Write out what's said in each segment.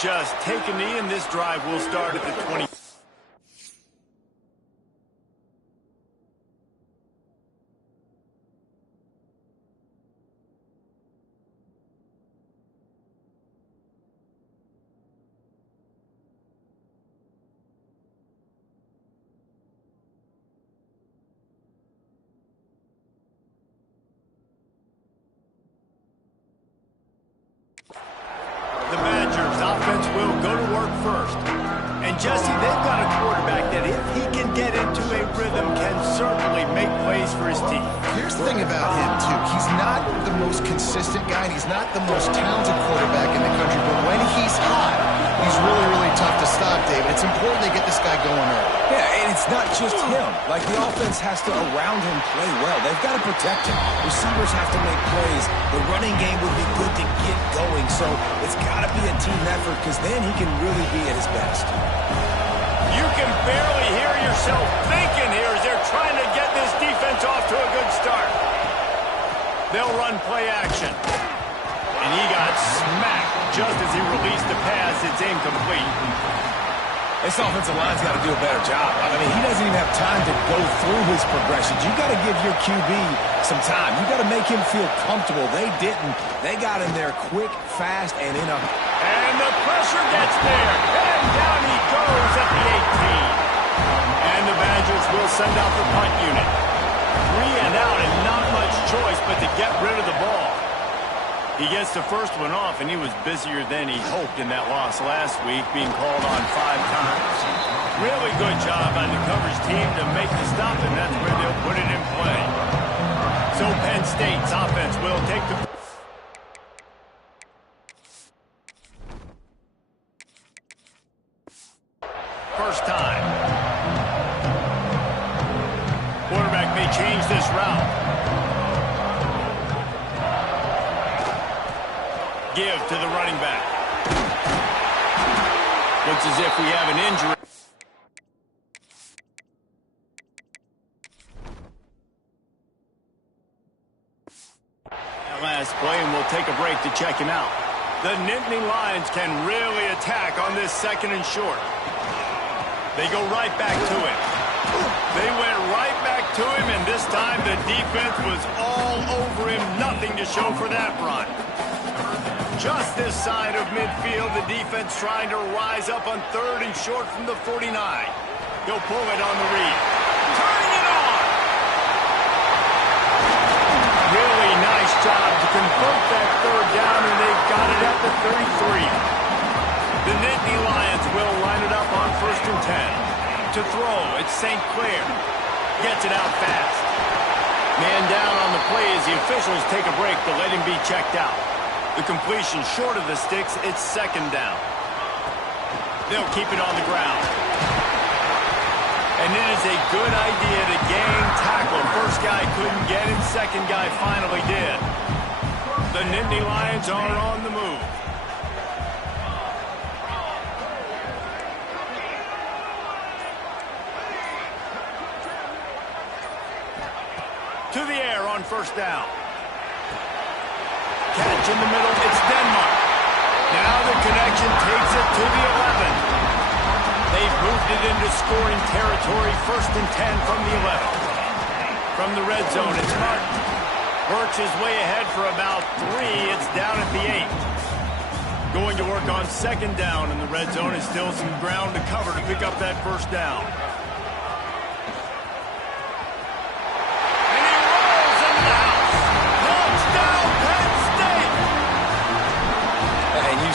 just take a knee, and this drive will start at the 20. The Badgers offense will go to work first. And Jesse, they've got a quarterback that if he can get into a rhythm can certainly make plays for his team. Here's the thing about him, too. He's not the most consistent guy, and he's not the most talented quarterback in the country, but when he's hot, he's really, really tough to stop, David. It's important they get this guy going early. Yeah, and it's not just him. Like, the offense has to, around him, play well. They've got to protect him. Receivers have to make plays. The running game would be good to get going, so it's got to be a team effort because then he can really be at his best. You can barely hear yourself thinking here as they're trying to get this defense off to a good start. They'll run play action. And he got smacked just as he released the pass. It's incomplete. This offensive line's got to do a better job. I mean, he doesn't even have time to go through his progressions. You got to give your QB some time. You got to make him feel comfortable. They didn't. They got him there quick, fast, and in a... And the pressure gets there. And down he goes at the 18. And the Badgers will send out the punt unit. 3 and out and not much choice but to get rid of the ball. He gets the first one off, and he was busier than he hoped in that loss last week, being called on 5 times. Really good job by the coverage team to make the stop, and that's where they'll put it in play. So Penn State's offense will take the... First time. Quarterback may change this route. Give to the running back. Looks as if we have an injury. That last play, and we'll take a break to check him out. The Nittany Lions can really attack on this 2nd and short. They go right back to him. They went right back to him, and this time the defense was all over him. Nothing to show for that run. Just this side of midfield, the defense trying to rise up on 3rd and short from the 49. He'll pull it on the read. Turning it on! Really nice job to convert that 3rd down, and they've got it at the 33. The Nittany Lions will line it up on 1st and 10. To throw, it's St. Clair. Gets it out fast. Man down on the play as the officials take a break to let him be checked out. The completion short of the sticks, it's 2nd down. They'll keep it on the ground. And it is a good idea to gang tackle. First guy couldn't get him, second guy finally did. The Nittany Lions are on the move. To the air on 1st down. Catch in the middle, it's Denmark. Now the connection takes it to the 11. They've moved it into scoring territory, 1st and 10 from the 11. From the red zone, it's Martin. Works his way ahead for about 3, it's down at the 8. Going to work on 2nd down in the red zone, is still some ground to cover to pick up that 1st down.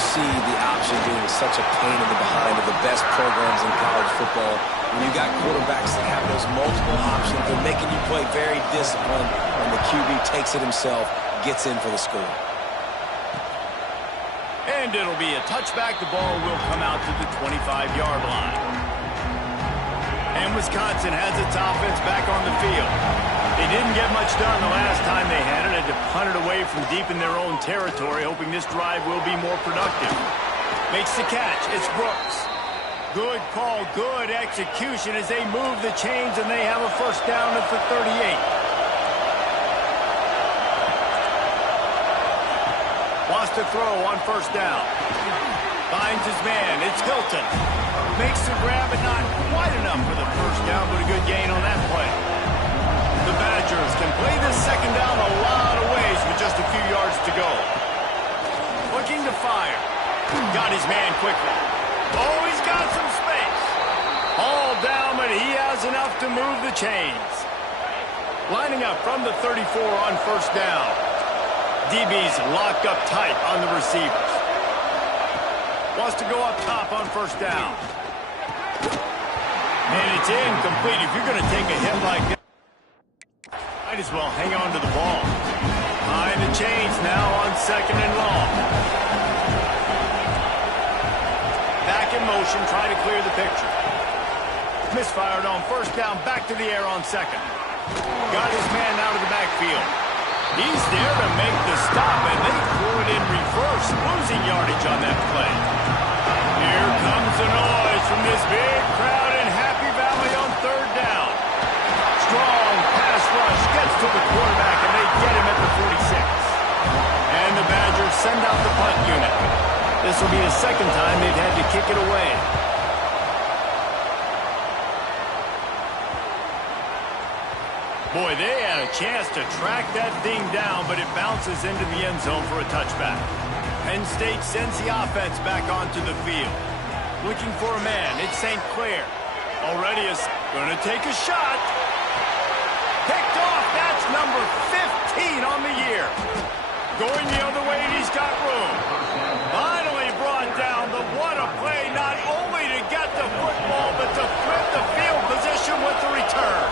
See the option being such a pain in the behind of the best programs in college football. When you got quarterbacks that have those multiple options, they're making you play very disciplined, and the QB takes it himself, gets in for the score. And it'll be a touchback. The ball will come out to the 25-yard line. And Wisconsin has its offense back on the field. They didn't get much done the last time they had it. Had to punt it away from deep in their own territory, hoping this drive will be more productive. Makes the catch. It's Brooks. Good call, good execution as they move the chains, and they have a 1st down at the 38. Wants to throw on 1st down. Finds his man. It's Hilton. Makes the grab, but not quite enough for the first down, but a good gain on that play. The Badgers can play this second down a lot of ways with just a few yards to go. Looking to fire. Got his man quickly. Oh, he's got some space. All down, but he has enough to move the chains. Lining up from the 34 on first down. DB's locked up tight on the receivers. Wants to go up top on first down. And it's incomplete. If you're going to take a hit like that, might as well hang on to the ball. Behind the chains now on second and long. Back in motion, try to clear the picture. Misfired on first down, back to the air on second. Got his man out of the backfield. He's there to make the stop, and they threw it in reverse, losing yardage on that play. Here comes the noise from this big crowd in Happy Valley on third down. Strong pass rush gets to the quarterback, and they get him at the 46. And the Badgers send out the punt unit. This will be the second time they've had to kick it away. Boy, they had a chance to track that thing down, but it bounces into the end zone for a touchback. Penn State sends the offense back onto the field. Looking for a man. It's St. Clair. Already is going to take a shot. Picked off. That's number 15 on the year. Going the other way, and he's got room. Finally brought down, but what a play, not only to get the football, but to flip the field position with the return.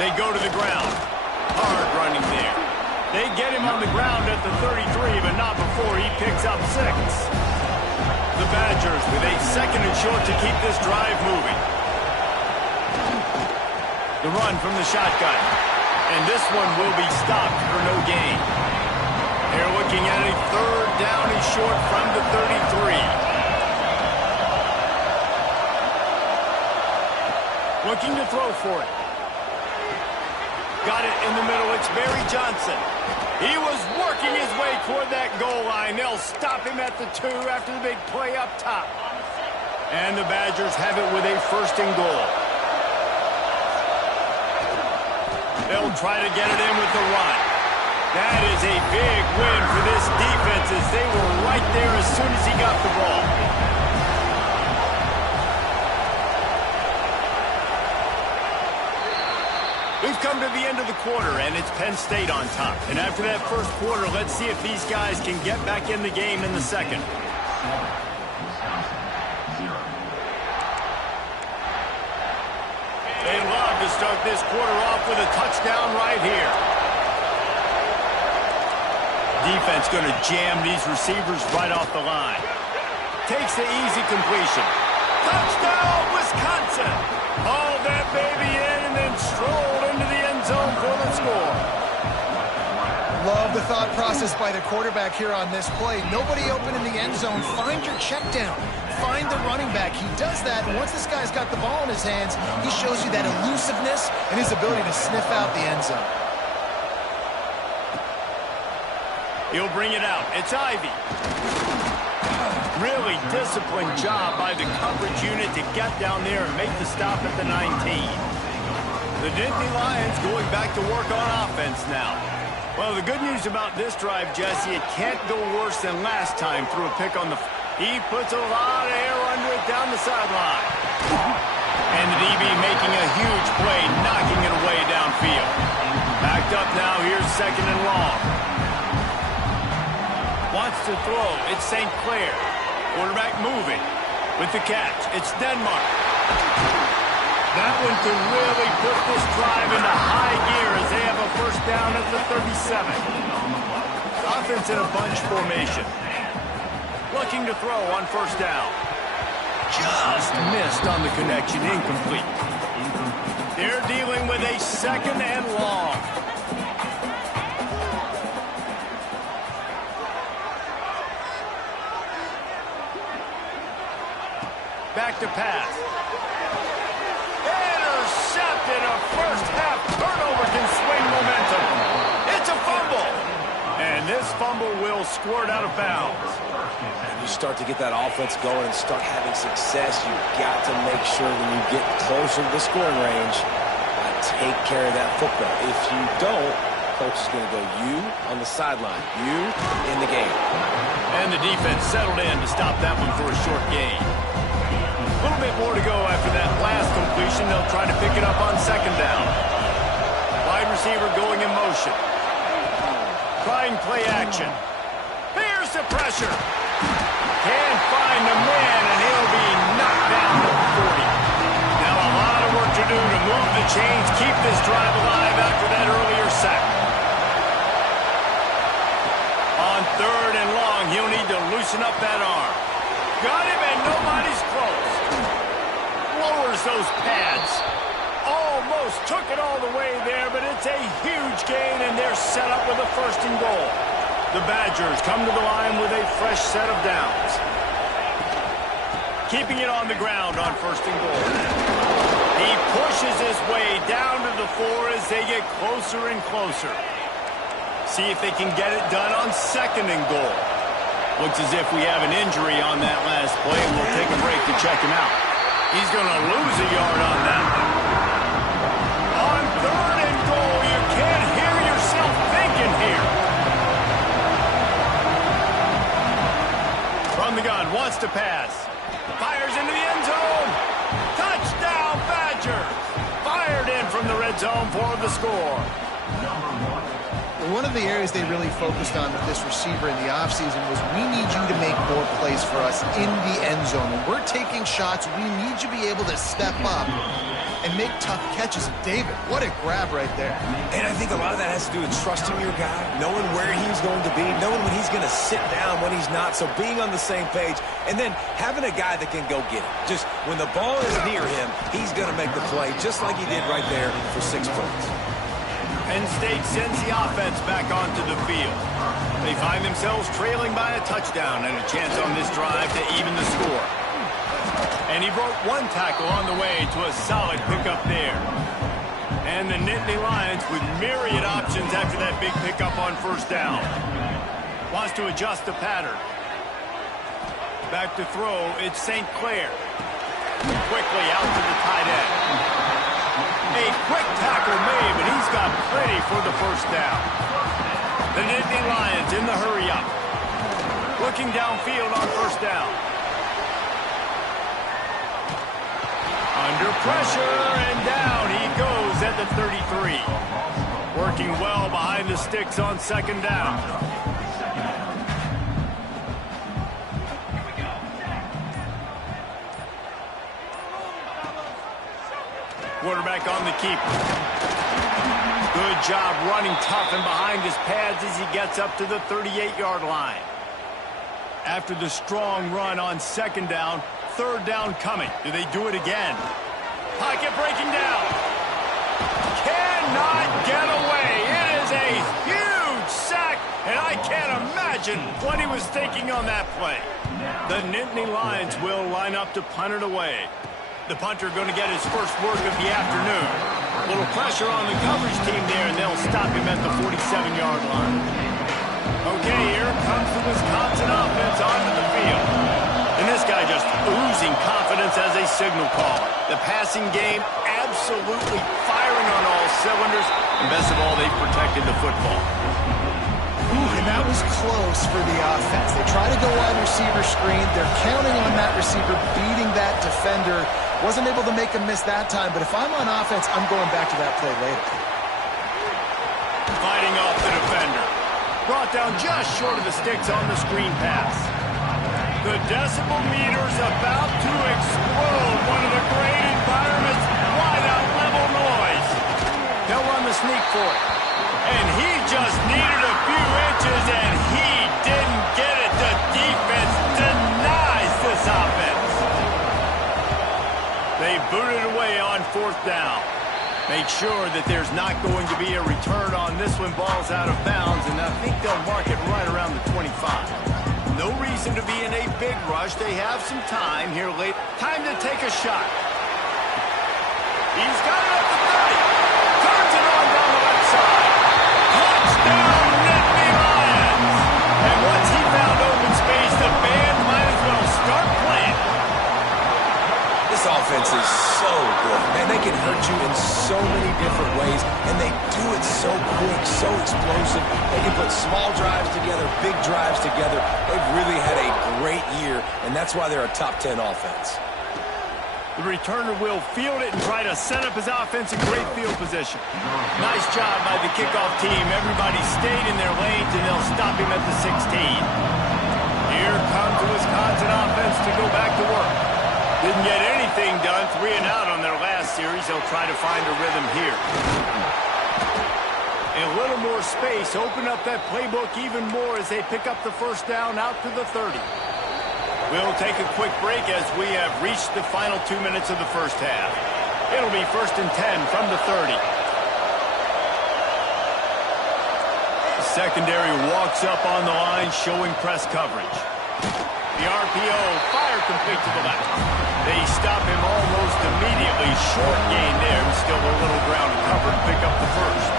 They go to the ground. Hard running there. They get him on the ground at the 33, but not before he picks up 6. The Badgers with a second and short to keep this drive moving. The run from the shotgun. And this one will be stopped for no gain. They're looking at a third down and short from the 33. Looking to throw for it. Got it in the middle. It's Barry Johnson. He was working his way toward that goal line. They'll stop him at the 2 after the big play up top. And the Badgers have it with a first and goal. They'll try to get it in with the run. That is a big win for this defense as they were right there as soon as he got the ball. We've come to the end of the quarter, and it's Penn State on top. And after that first quarter, let's see if these guys can get back in the game in the second. They love to start this quarter off with a touchdown right here. Defense going to jam these receivers right off the line. Takes the easy completion. Touchdown, Wisconsin! Hauled that baby in and then strolled into the end zone for the score. Love the thought process by the quarterback here on this play. Nobody open in the end zone. Find your check down. Find the running back. He does that, and once this guy's got the ball in his hands, he shows you that elusiveness and his ability to sniff out the end zone. He'll bring it out. It's Ivy. Really disciplined job by the coverage unit to get down there and make the stop at the 19. The Nittany Lions going back to work on offense now. Well, the good news about this drive, Jesse, it can't go worse than last time through a pick on the... He puts a lot of air under it down the sideline. And the DB making a huge play, knocking it away downfield. Backed up now, here's second and long. Wants to throw, it's St. Clair. Quarterback moving with the catch. It's Denmark. That one to really put this drive into high gear as they have a first down at the 37. Offense in a bunch formation. Looking to throw on first down. Just missed on the connection. Incomplete. They're dealing with a second and long. Back to pass. Intercepted. A first half turnover can swing momentum. It's a fumble. And this fumble will squirt out of bounds. And you start to get that offense going and start having success, you've got to make sure when you get closer to the scoring range, take care of that football. If you don't, coach is going to go you on the sideline, you in the game. And the defense settled in to stop that one for a short gain. A little bit more to go after that last completion. They'll try to pick it up on second down. Wide receiver going in motion. Trying play action. Here's the pressure. Can't find the man, and he'll be knocked down at the 40. Now a lot of work to do to move the chains, keep this drive alive after that earlier sack. On third and long, he'll need to loosen up that arm. Got him, and nobody's close. Lowers those pads. Almost took it all the way there, but it's a huge gain, and they're set up with a first and goal. The Badgers come to the line with a fresh set of downs. Keeping it on the ground on first and goal. He pushes his way down to the 4 as they get closer and closer. See if they can get it done on second and goal. Looks as if we have an injury on that last play, and we'll take a break to check him out. He's going to lose a yard on that one. On third and goal, you can't hear yourself thinking here. From the gun, wants to pass. Fires into the end zone. Touchdown, Badgers. Fired in from the red zone for the score. One of the areas they really focused on with this receiver in the offseason was we need you to make more plays for us in the end zone. When we're taking shots, we need you to be able to step up and make tough catches. David, what a grab right there. And I think a lot of that has to do with trusting your guy, knowing where he's going to be, knowing when he's going to sit down, when he's not, so being on the same page, and then having a guy that can go get it. Just when the ball is near him, he's going to make the play, just like he did right there for 6 points. Penn State sends the offense back onto the field. They find themselves trailing by a touchdown and a chance on this drive to even the score. And he broke one tackle on the way to a solid pickup there. And the Nittany Lions with myriad options after that big pickup on first down. Wants to adjust the pattern. Back to throw, it's St. Clair. Quickly out to the tight end. A quick tackle made, but he's got plenty for the first down. The Nittany Lions in the hurry-up. Looking downfield on first down. Under pressure, and down he goes at the 33. Working well behind the sticks on second down. Quarterback on the keeper. Good job running tough and behind his pads as he gets up to the 38-yard line. After the strong run on second down, third down coming. Do they do it again? Pocket breaking down. Cannot get away. It is a huge sack, and I can't imagine what he was thinking on that play. The Nittany Lions will line up to punt it away. The punter going to get his first work of the afternoon. A little pressure on the coverage team there, and they'll stop him at the 47-yard line. Okay, here comes the Wisconsin offense onto the field. And this guy just oozing confidence as a signal caller. The passing game absolutely firing on all cylinders. And best of all, they've protected the football. And that was close for the offense. They try to go wide receiver screen. They're counting on that receiver beating that defender. Wasn't able to make him miss that time, but if I'm on offense, I'm going back to that play later. Fighting off the defender. Brought down just short of the sticks on the screen pass. The decibel meter's about to explode. One of the great environments. Wide out level noise. They'll run the sneak for it. And he just needed a few inches, and he didn't get it. The defense denies this offense. They booted away on fourth down. Make sure that there's not going to be a return on this one. Ball's out of bounds, and I think they'll mark it right around the 25. No reason to be in a big rush. They have some time here late. Time to take a shot. He's got it up the 30. Turns it on down the left side. Touchdown, Nittany Lions! so many different ways, and they do it so quick, so explosive. They can put small drives together, big drives together. They've really had a great year, and that's why they're a top 10 offense. The returner will field it and try to set up his offense in great field position. Nice job by the kickoff team. Everybody stayed in their lanes, and they'll stop him at the 16. Here comes the Wisconsin offense to go back to work. Didn't get anything done, 3 and out on their last series. They'll try to find a rhythm here. A little more space, open up that playbook even more as they pick up the first down out to the 30. We'll take a quick break as we have reached the final 2 minutes of the first half. It'll be 1st and 10 from the 30. The secondary walks up on the line, showing press coverage. The RPO, fire complete to the left. They stop him almost immediately. Short gain there. Still a little ground to cover to pick up the first.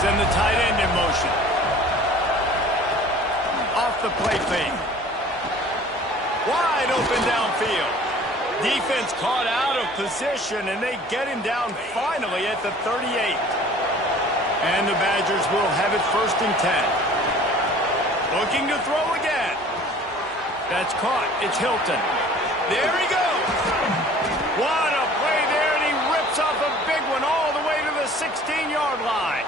Send the tight end in motion. Off the play fake. Wide open downfield. Defense caught out of position, and they get him down finally at the 38. And the Badgers will have it 1st and 10. Looking to throw again. That's caught. It's Hilton. There he goes. What a play there, and he rips off a big one all the way to the 16-yard line.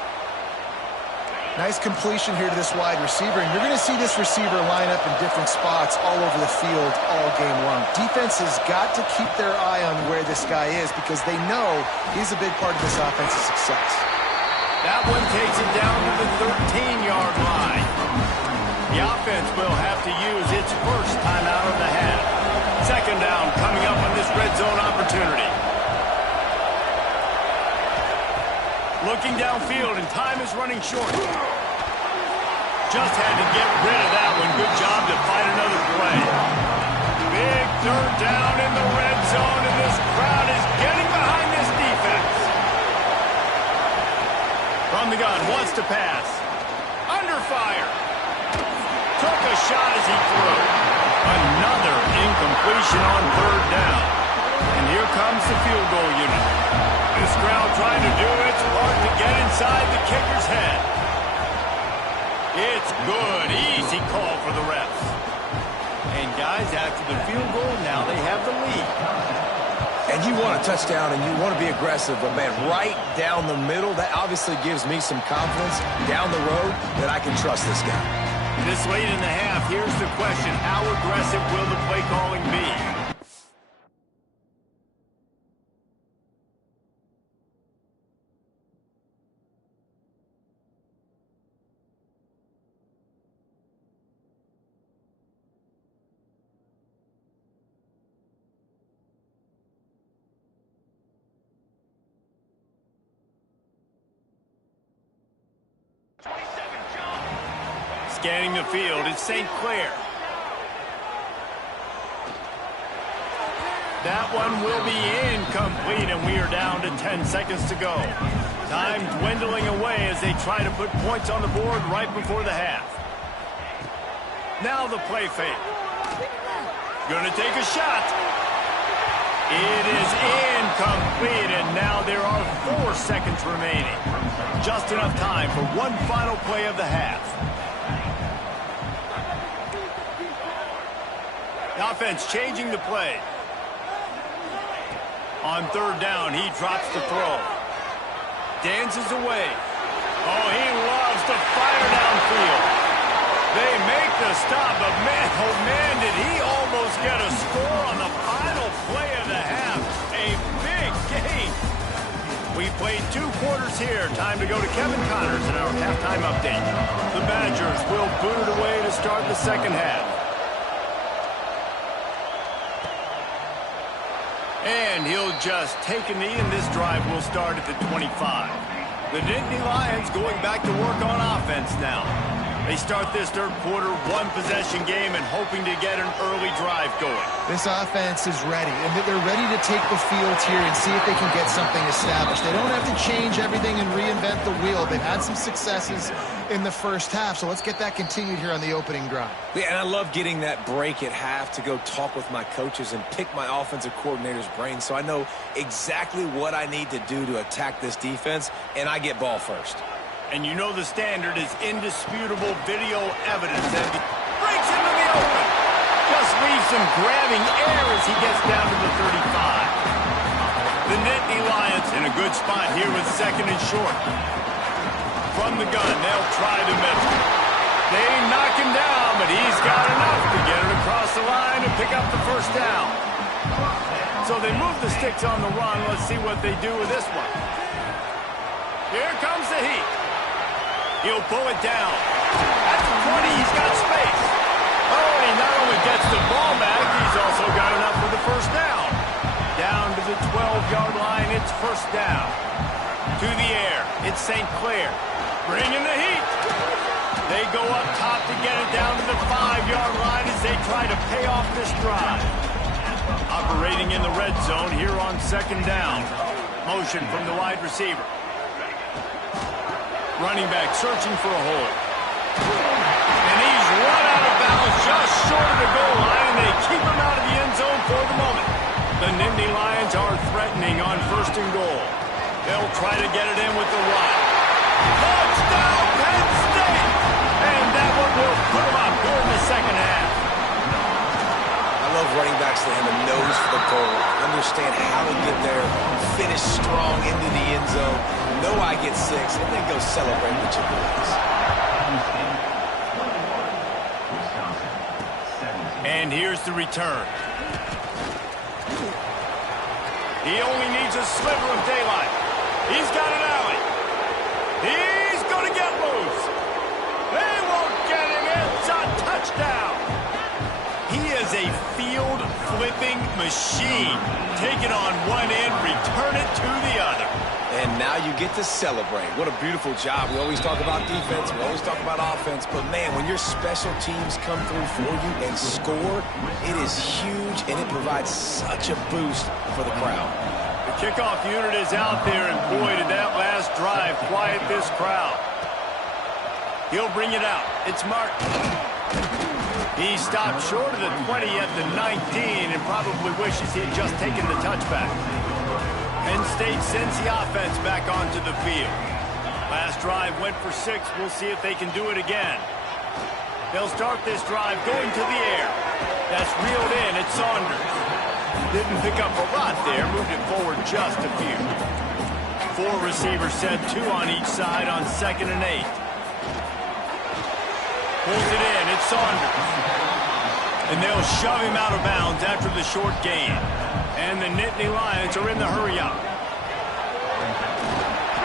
Nice completion here to this wide receiver, and you're going to see this receiver line up in different spots all over the field all game long. Defense has got to keep their eye on where this guy is because they know he's a big part of this offense's success. That one takes it down to the 13-yard line. The offense will have to use its first timeout of the half. 2nd down coming up on this red zone opportunity. Looking downfield, and time is running short. Just had to get rid of that one. Good job to find another play. Big 3rd down in the red zone, and this crowd is getting behind this defense. From the gun, wants to pass. Under fire. Took a shot as he threw. Another incompletion on 3rd down. And here comes the field goal unit. This crowd trying to do its part to get inside the kicker's head. It's good. Easy call for the refs. And guys, after the field goal, now they have the lead. And you want a touchdown and you want to be aggressive, but man, right down the middle, that obviously gives me some confidence down the road that I can trust this guy. This late in the half, here's the question. How aggressive will the play calling be? Scanning the field, it's St. Clair. That one will be incomplete, and we are down to 10 seconds to go. Time dwindling away as they try to put points on the board right before the half. Now the play fake. Gonna take a shot. It is incomplete, and now there are 4 seconds remaining. Just enough time for one final play of the half. The offense changing the play. On 3rd down, he drops the throw. Dances away. Oh, he loves to fire downfield. They make the stop, but man, oh man, did he almost get a score on the final play of the half. A big game. We played 2 quarters here. Time to go to Kevin Connors in our halftime update. The Badgers will boot it away to start the 2nd half. And he'll just take a knee, and this drive will start at the 25. The Nittany Lions going back to work on offense now. They start this third quarter one-possession game and hoping to get an early drive going. This offense is ready, and they're ready to take the field here and see if they can get something established. They don't have to change everything and reinvent the wheel. They've had some successes in the first half, so let's get that continued here on the opening drive. Yeah, and I love getting that break at half to go talk with my coaches and pick my offensive coordinator's brain so I know exactly what I need to do to attack this defense, and I get ball first. And you know the standard is indisputable video evidence and breaks into the open. Just leaves him grabbing air as he gets down to the 35. The Nittany Lions in a good spot here with second and short. From the gun, they'll try the middle. They knock him down, but he's got enough to get it across the line and pick up the first down. So they move the sticks on the run. Let's see what they do with this one. Here comes the heat. He'll pull it down. At the 20, he's got space. Oh, he not only gets the ball back, he's also got enough for the first down. Down to the 12-yard line, it's first down. To the air, it's St. Clair. Bringing the heat. They go up top to get it down to the 5-yard line as they try to pay off this drive. Operating in the red zone here on second down. Motion from the wide receiver. Running back searching for a hole. And he's run out of bounds just short of the goal line, and they keep him out of the end zone for the moment. The Nittany Lions are threatening on first and goal. They'll try to get it in with the run. Touchdown, Penn State! And that one will put them up here in the second half. I love running backs that have a nose for the goal, understand how to get there, finish strong into the end zone, know I get 6, and then go celebrate with your boys. And here's the return. He only needs a sliver of daylight. He's got an alley. He's going to get loose. They won't get him. It's a touchdown. He is a field-flipping machine. Take it on one end, return it to the other. And now you get to celebrate. What a beautiful job. We always talk about defense. We always talk about offense. But, man, when your special teams come through for you and score, it is huge, and it provides such a boost for the crowd. The kickoff unit is out there, and, boy, did that last drive quiet this crowd. He'll bring it out. It's Martin. He stopped short of the 20 at the 19 and probably wishes he had just taken the touchback. Penn State sends the offense back onto the field. Last drive went for 6. We'll see if they can do it again. They'll start this drive going to the air. That's reeled in. It's Saunders. Didn't pick up a lot there. Moved it forward just a few. 4 receivers set, 2 on each side on 2nd and 8. Pulls it in. It's Saunders. And they'll shove him out of bounds after the short gain. And the Nittany Lions are in the hurry-up.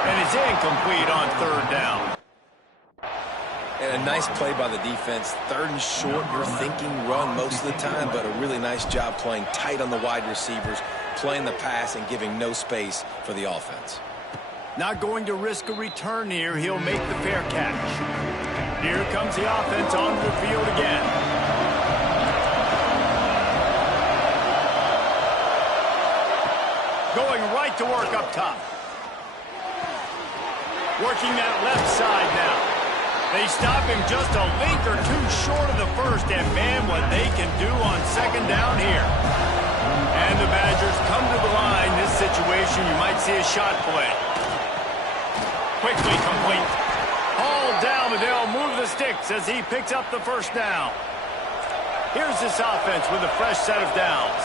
And it's incomplete on 3rd down. And a nice play by the defense. 3rd and short, you're thinking run most of the time, but a really nice job playing tight on the wide receivers, playing the pass and giving no space for the offense. Not going to risk a return here. He'll make the fair catch. Here comes the offense onto the field again. Going right to work up top. Working that left side now. They stop him just a length or 2 short of the first, and man, what they can do on 2nd down here. And the Badgers come to the line. This situation, you might see a shot play. Quickly complete. Hauled down, but they'll move the sticks as he picks up the first down. Here's this offense with a fresh set of downs.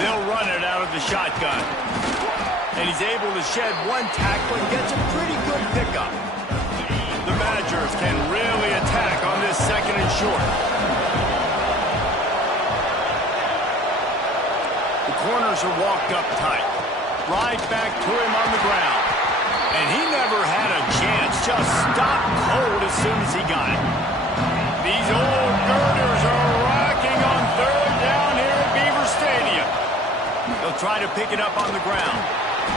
They'll run it out of the shotgun. And he's able to shed 1 tackle and gets a pretty good pickup. The Badgers can really attack on this 2nd and short. The corners are walked up tight. Right back to him on the ground. And he never had a chance. Just stopped cold as soon as he got it. These old girders are rocking on 3rd down here at Beaver Stadium. They'll try to pick it up on the ground.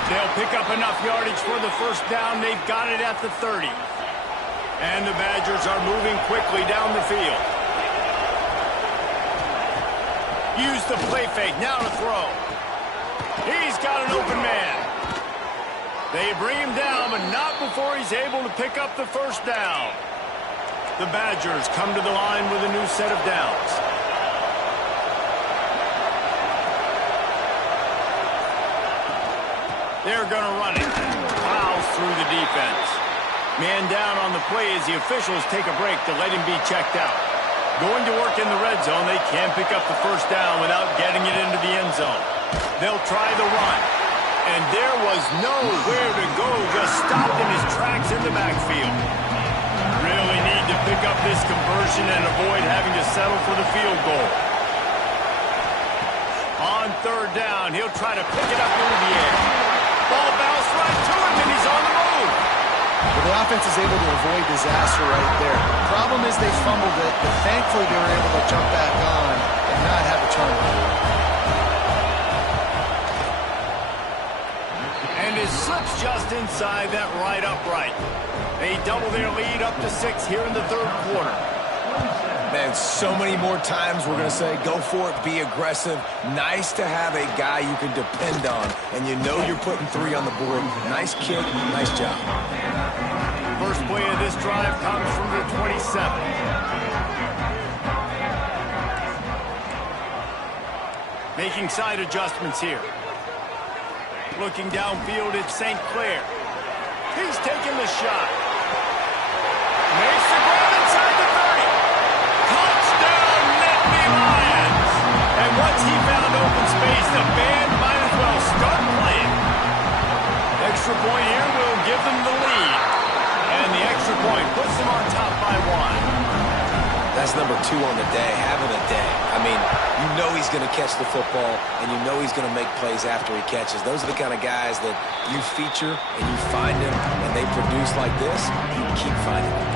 They'll pick up enough yardage for the first down. They've got it at the 30. And the Badgers are moving quickly down the field. Use the play fake. Now to throw. He's got an open man. They bring him down, but not before he's able to pick up the first down. The Badgers come to the line with a new set of downs. They're going to run it. Plows through the defense. Man down on the play as the officials take a break to let him be checked out. Going to work in the red zone, they can't pick up the first down without getting it into the end zone. They'll try the run. And there was nowhere to go, just stopped in his tracks in the backfield. Really need to pick up this conversion and avoid having to settle for the field goal. On third down, he'll try to pick it up into the air. Ball bounced right to him, and he's on the move. Well, the offense is able to avoid disaster right there. Problem is they fumbled it, but thankfully they were able to jump back on and not have a turnover. And it slips just inside that right upright. They double their lead up to 6 here in the third quarter. Man, so many more times we're going to say, go for it, be aggressive. Nice to have a guy you can depend on, and you know you're putting 3 on the board. Nice kick, nice job. First play of this drive comes from the 27. Making side adjustments here. Looking downfield at St. Clair. He's taking the shot. Makes the grab inside the 30. Touchdown, Nittany Lions. And once he found open space, the band might as well start playing. Extra point here will give them the lead. And the extra point puts them on top by 1. That's number 2 on the day, having a day. I mean, you know he's going to catch the football, and you know he's going to make plays after he catches. Those are the kind of guys that you feature, and you find them, and they produce like this, you keep finding them.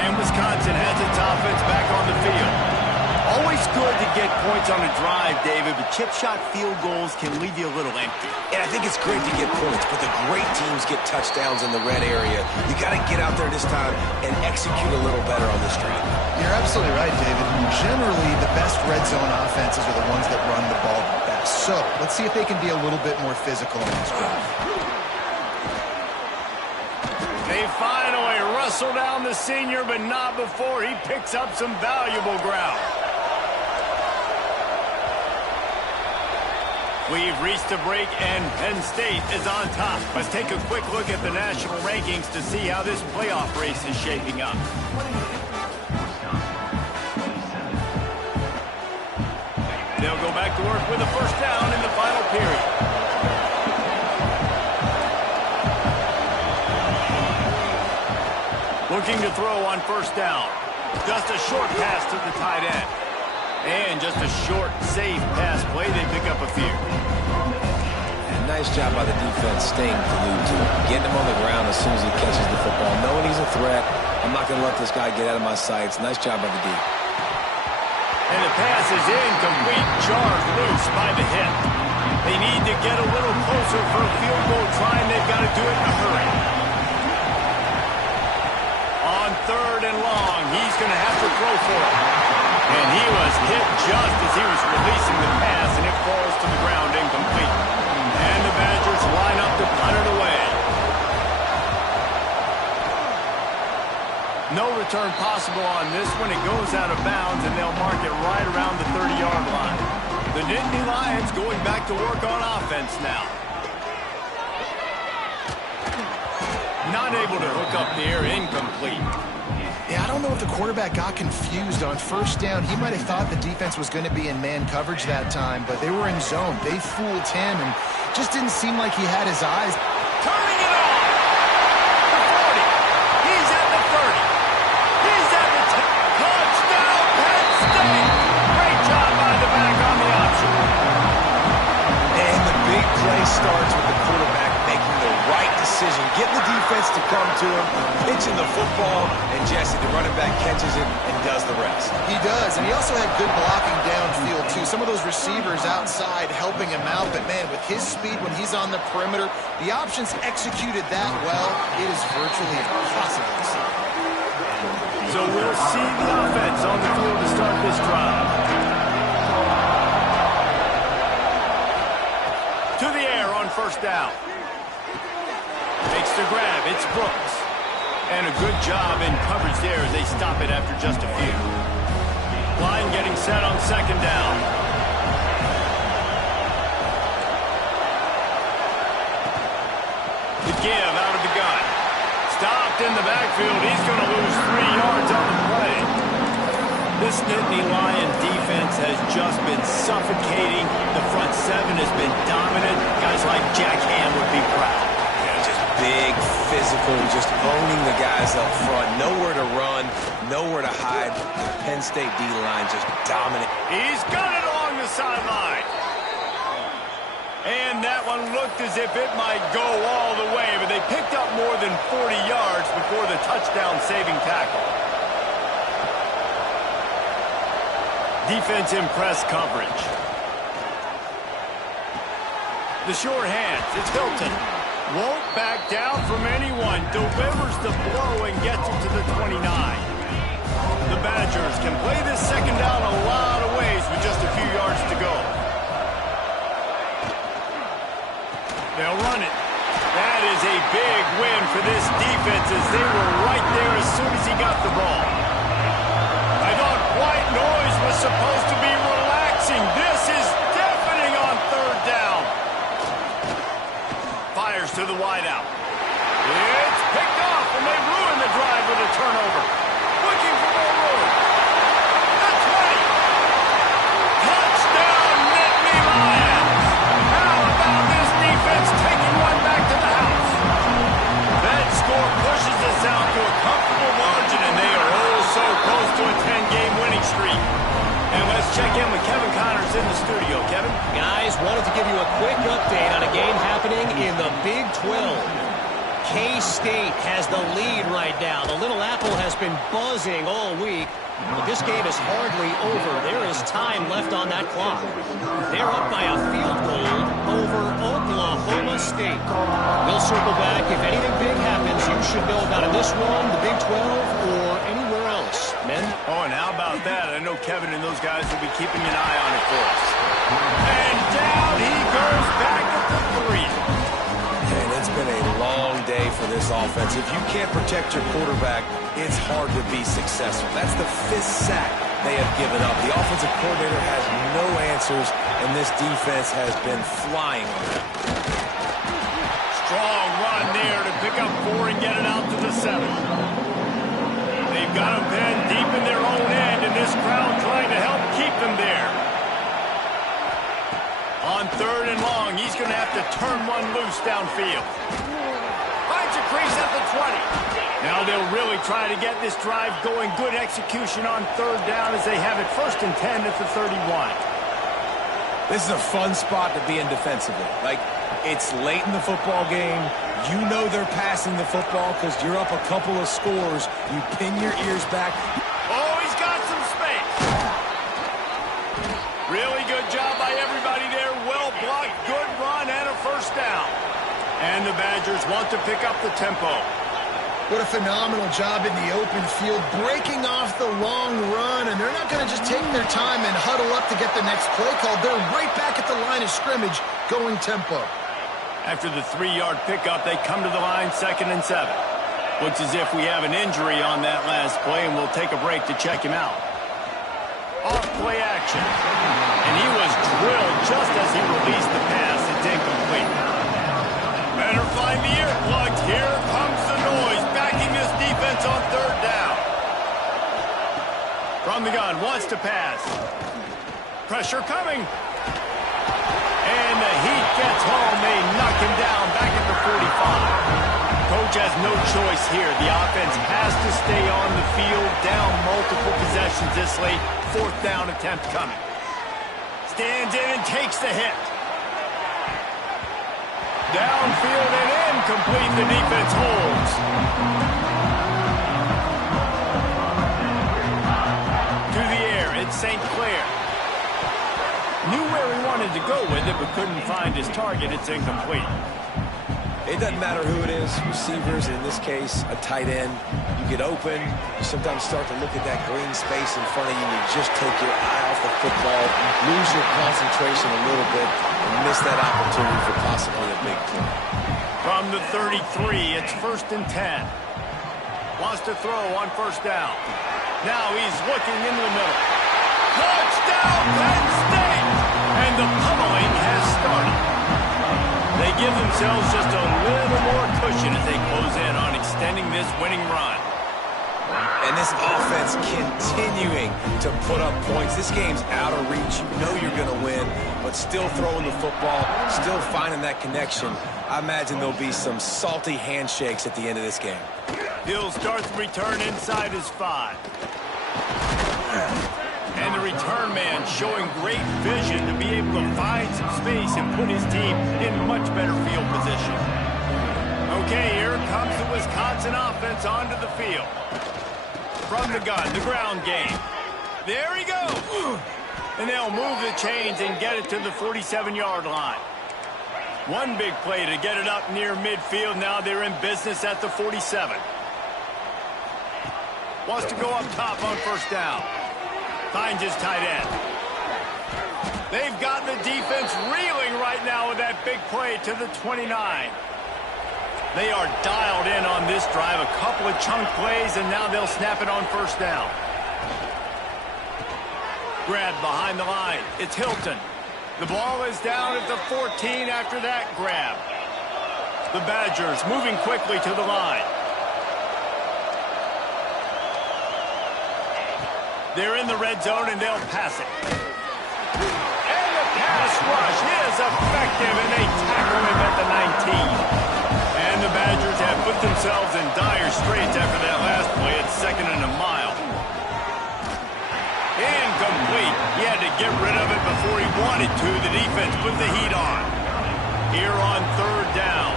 And Wisconsin has its offense back on the field. Always good to get points on a drive, David, but chip shot field goals can leave you a little empty. And I think it's great to get points, but the great teams get touchdowns in the red area. You got to get out there this time and execute a little better on this drive. You're absolutely right, David. Generally, the best red zone offenses are the ones that run the ball the best. So let's see if they can be a little bit more physical on this drive. They finally wrestle down the senior, but not before he picks up some valuable ground. We've reached a break, and Penn State is on top. Let's take a quick look at the national rankings to see how this playoff race is shaping up. They'll go back to work with a first down in the final period. Looking to throw on first down. Just a short pass to the tight end. And just a short, safe pass play. They pick up a few. And nice job by the defense staying glued to him. Getting him on the ground as soon as he catches the football. Knowing he's a threat. I'm not going to let this guy get out of my sights. Nice job by the D. And the pass is incomplete. Jarred loose by the hip. They need to get a little closer for a field goal try, and they've got to do it in a hurry. On third and long, he's going to have to throw for it. And he was hit just as he was releasing the pass, and it falls to the ground incomplete. And the Badgers line up to punt it away. No return possible on this one. It goes out of bounds, and they'll mark it right around the 30-yard line. The Nittany Lions going back to work on offense now. Not able to hook up the air, incomplete. Yeah, I don't know if the quarterback got confused on first down. He might have thought the defense was going to be in man coverage that time, but they were in zone. They fooled him, and just didn't seem like he had his eyes. Turning it on! The 40. He's at the 30. He's at the 10. Touchdown, Penn State! Great job by the back on the option. And the big play starts with the quarterback making the right decision, getting the defense to come to him, pitching the football, and Jesse, the running back, catches it and does the rest. He does, and he also had good blocking downfield, too. some of those receivers outside helping him out, but man, with his speed when he's on the perimeter, the options executed that well, it is virtually impossible to see. So we'll see the offense on the field to start this drive. To the air on first down. Makes the grab. It's Brooks. And a good job in coverage there as they stop it after just a few. Line getting set on second down. The give out of the gun. Stopped in the backfield. He's going to lose 3 yards on the play. This Nittany Lion defense has just been suffocating. The front seven has been dominant. Guys like Jack Ham would be proud. Big, physical, just owning the guys up front. Nowhere to run, nowhere to hide. Penn State D-line just dominant. He's got it along the sideline. And that one looked as if it might go all the way, but they picked up more than 40 yards before the touchdown-saving tackle. Defense in press coverage. The short hands, it's Hilton. Won't back down from anyone. Delivers the blow and gets it to the 29. The Badgers can play this second down a lot of ways with just a few yards to go. They'll run it. That is a big win for this defense as they were right there as soon as he got the ball. I thought white noise was supposed to be relaxing. This is deafening on third down. Fires to the wideout. It's picked off, and they ruin the drive with a turnover. Looking for more room. The 20. Touchdown, Nittany Lions. How about this defense taking one back to the house? That score pushes us out to a comfortable margin, and they are oh so close to a 10-game winning streak. And let's check in with Kevin Connors in the studio. Kevin? Guys, wanted to give you a quick update on a game happening in the Big 12. K-State has the lead right now. The Little Apple has been buzzing all week, but this game is hardly over. There is time left on that clock. They're up by a field goal over Oklahoma State. We'll circle back. If anything big happens, you should know about it this one, the Big 12, or anywhere else. Men? Oh, and how about that? I know Kevin and those guys will be keeping an eye on it for us. And down he goes back at the 3. And it's been a long day for this offense. If you can't protect your quarterback, it's hard to be successful. That's the 5th sack they have given up. The offensive coordinator has no answers, and this defense has been flying on them. Strong run there to pick up 4 and get it out to the 7. They've got them pinned deep in their own end, and this crowd trying to help keep them there. On 3rd and long, he's going to have to turn one loose downfield. Finds a crease at the 20. Now they'll really try to get this drive going. Good execution on 3rd down as they have it 1st and 10 at the 31. This is a fun spot to be in defensively. Like, it's late in the football game. You know they're passing the football because you're up a couple of scores. You pin your ears back. Oh, he's got some space. Really good job by everybody there. Well blocked, good run, and a 1st down. And the Badgers want to pick up the tempo. What a phenomenal job in the open field, breaking off the long run, and they're not going to just take their time and huddle up to get the next play called. They're right back at the line of scrimmage, going tempo. After the 3-yard pickup, they come to the line 2nd and 7. Looks as if we have an injury on that last play, and we'll take a break to check him out. Off play action. And he was drilled just as he released the pass. It's incomplete. Better find the earplugs. Here comes the noise, backing this defense on 3rd down. From the gun, wants to pass. Pressure coming. And the heat gets home. They knock him down back at the 45. Coach has no choice here. The offense has to stay on the field, down multiple possessions this late. 4th down attempt coming. Stands in and takes the hit. Downfield and incomplete. The defense holds. To the air. It's St. Clair. Knew where he wanted to go with it, but couldn't find his target. It's incomplete. It doesn't matter who it is, receivers, in this case, a tight end. You get open, you sometimes start to look at that green space in front of you, and you just take your eye off the football, lose your concentration a little bit, and miss that opportunity for possibly a big play. From the 33, it's 1st and 10. Wants to throw on 1st down. Now he's looking into the middle. Touchdown, Penn State! And the pummeling has started. They give themselves just a little more cushion as they close in on extending this winning run. And this offense continuing to put up points. This game's out of reach. You know you're going to win, but still throwing the football, still finding that connection. I imagine there'll be some salty handshakes at the end of this game. He'll start the return inside his 5. And the return man showing great vision to be able to find some space and put his team in much better field position. Okay, here comes the Wisconsin offense onto the field. From the gun, the ground game. There he goes. And they'll move the chains and get it to the 47-yard line. One big play to get it up near midfield. Now they're in business at the 47. Wants to go up top on 1st down. Finds his tight end. They've got the defense reeling right now with that big play to the 29. They are dialed in on this drive. A couple of chunk plays, and now they'll snap it on 1st down. Grab behind the line. It's Hilton. The ball is down at the 14 after that grab. The Badgers moving quickly to the line. They're in the red zone, and they'll pass it. And the pass rush is effective, and they tackle him at the 19. And the Badgers have put themselves in dire straits after that last play at 2nd and a mile. Incomplete. He had to get rid of it before he wanted to. The defense put the heat on. Here on 3rd down.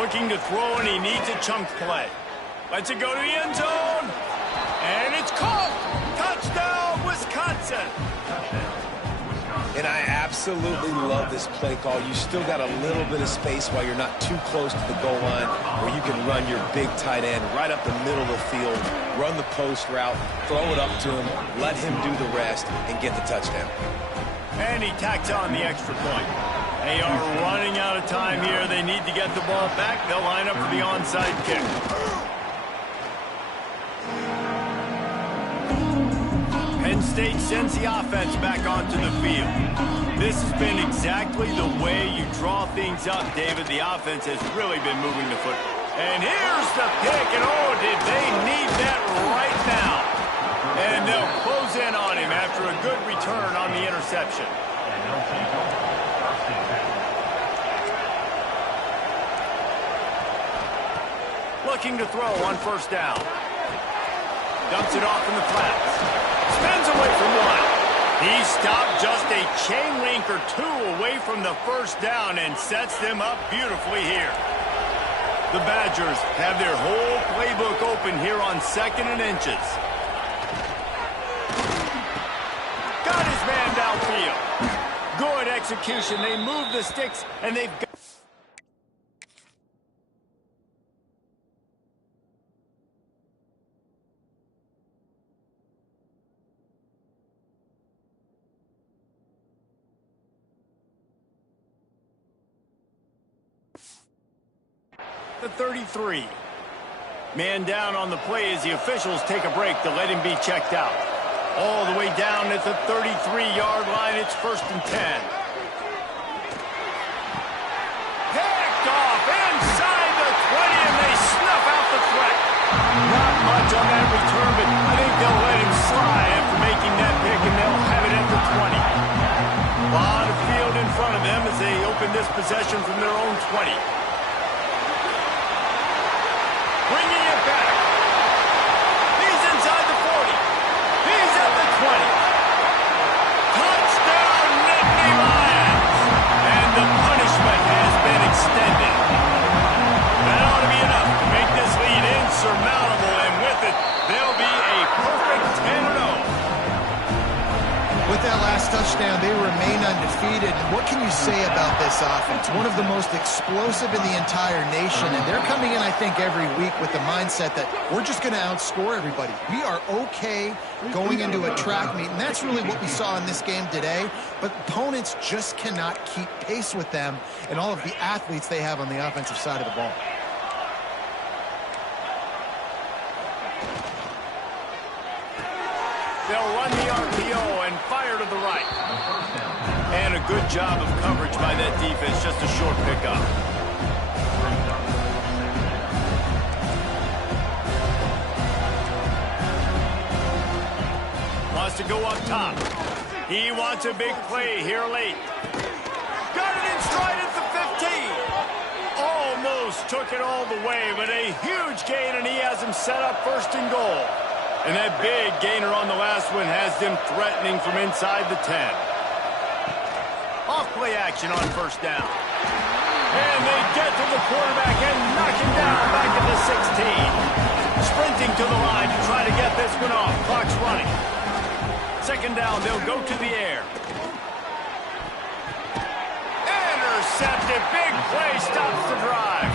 Looking to throw, and he needs a chunk play. Lets it go to the end zone. And it's caught. Touchdown, Wisconsin. And I absolutely love this play call. You still got a little bit of space while you're not too close to the goal line, where you can run your big tight end right up the middle of the field, run the post route, throw it up to him, let him do the rest, and get the touchdown. And he tacks on the extra point. They are running out of time here. They need to get the ball back. They'll line up for the onside kick. Penn State sends the offense back onto the field. This has been exactly the way you draw things up, David. The offense has really been moving the football. And here's the pick, and oh, did they need that right now. And they'll close in on him after a good return on the interception. Looking to throw on 1st down. Dumps it off in the flats. Spins away from one. He stopped just a chain link or 2 away from the 1st down and sets them up beautifully here. The Badgers have their whole playbook open here on 2nd and inches. Got his man downfield. Good execution. They move the sticks, and they've got... The 33. Man down on the play as the officials take a break to let him be checked out. All the way down at the 33-yard line, it's 1st and 10. Picked off inside the 20, and they snuff out the threat. Not much on that return, but I think they'll let him slide after making that pick, and they'll have it at the 20. A lot of field in front of them as they open this possession from their own 20. Bringing it back. He's inside the 40. He's at the 20. Touchdown, Nittany Lions. touchdown, they remain undefeated. And what can you say about this offense? One of the most explosive in the entire nation, and they're coming in, I think, every week with the mindset that we're just going to outscore everybody. We are okay going into a track meet, and that's really what we saw in this game today. But opponents just cannot keep pace with them and all of the athletes they have on the offensive side of the ball. They'll run the RPO and fire to the right. And a good job of coverage by that defense, just a short pickup. Wants to go up top. He wants a big play here late. Got it in stride at the 15. Almost took it all the way, but a huge gain, and he has him set up first and goal. And that big gainer on the last one has them threatening from inside the 10. Off play action on first down. And they get to the quarterback and knock him down back at the 16. Sprinting to the line to try to get this one off. Clock's running. Second down, they'll go to the air. Intercepted. Big play stops the drive.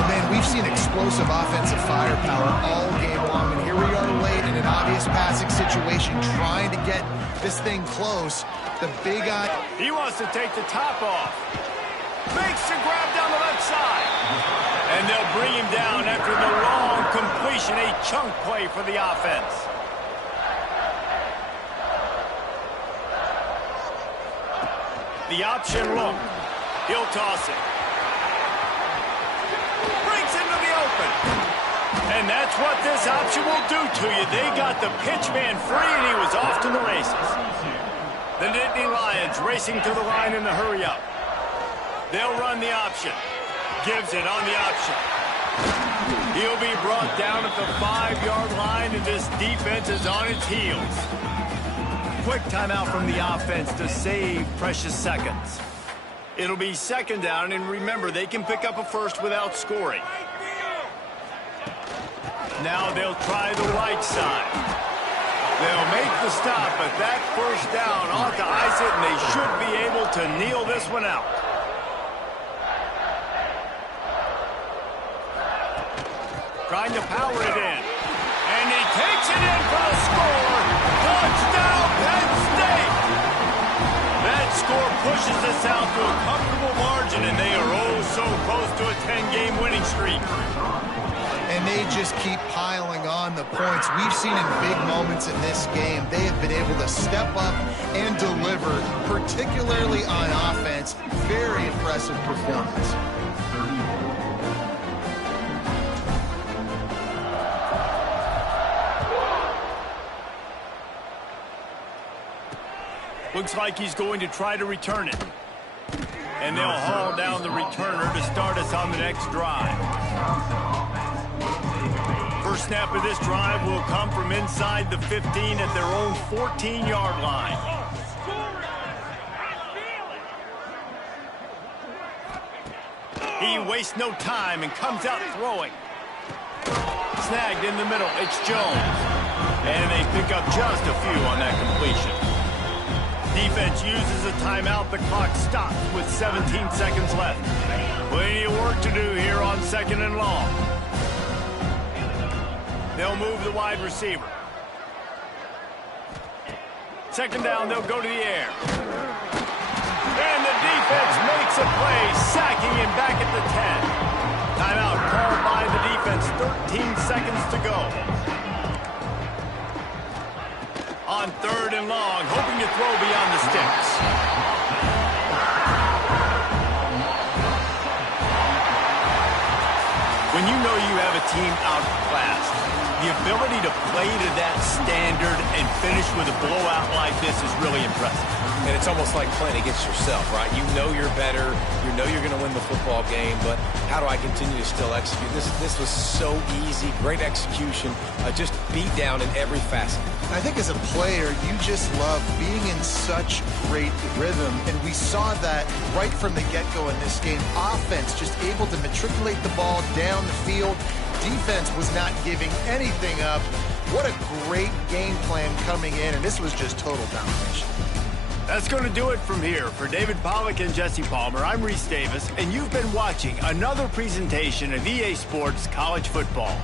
Well, man, we've seen explosive offensive firepower all game long, and here we are late in an obvious passing situation trying to get this thing close. The big eye. He wants to take the top off. Makes the grab down the left side. And they'll bring him down after the long completion, a chunk play for the offense. The option look. He'll toss it. Into the open. And that's what this option will do to you. They got the pitch man free, and he was off to the races. The Nittany Lions racing to the line in the hurry up. They'll run the option. Gives it on the option. He'll be brought down at the 5-yard line, and this defense is on its heels. Quick timeout from the offense to save precious seconds. It'll be second down, and remember, they can pick up a first without scoring. Now they'll try the right side. They'll make the stop, but that first down ought to ice it, and they should be able to kneel this one out. Trying to power it in. And he takes it in for the score. Touchdown, Penn State! That score pushes us out to a comfortable margin, and they are oh so close to a 10-game winning streak. And they just keep piling on the points. We've seen in big moments in this game, they have been able to step up and deliver, particularly on offense. Very impressive performance. Looks like he's going to try to return it. And they'll haul down the returner to start us on the next drive. First snap of this drive will come from inside the 15 at their own 14-yard line. He wastes no time and comes out throwing. Snagged in the middle. It's Jones. And they pick up just a few on that completion. Defense uses a timeout. The clock stops with 17 seconds left. Plenty of work to do here on second and long. They'll move the wide receiver. Second down, they'll go to the air. And the defense makes a play, sacking him back at the 10. Timeout called by the defense, 13 seconds to go. On third and long, hoping to throw beyond the sticks. When you know you have a team outclassed, the ability to play to that standard and finish with a blowout like this is really impressive. And it's almost like playing against yourself, right? You know you're better. You know you're going to win the football game, but how do I continue to still execute? This was so easy. Great execution. Just beat down in every facet. I think as a player, you just love being in such great rhythm, and we saw that right from the get-go in this game. Offense just able to matriculate the ball down the field. Defense was not giving anything up. What a great game plan coming in, and this was just total domination. That's going to do it from here. For David Pollack and Jesse Palmer, I'm Reese Davis, and you've been watching another presentation of EA Sports College Football.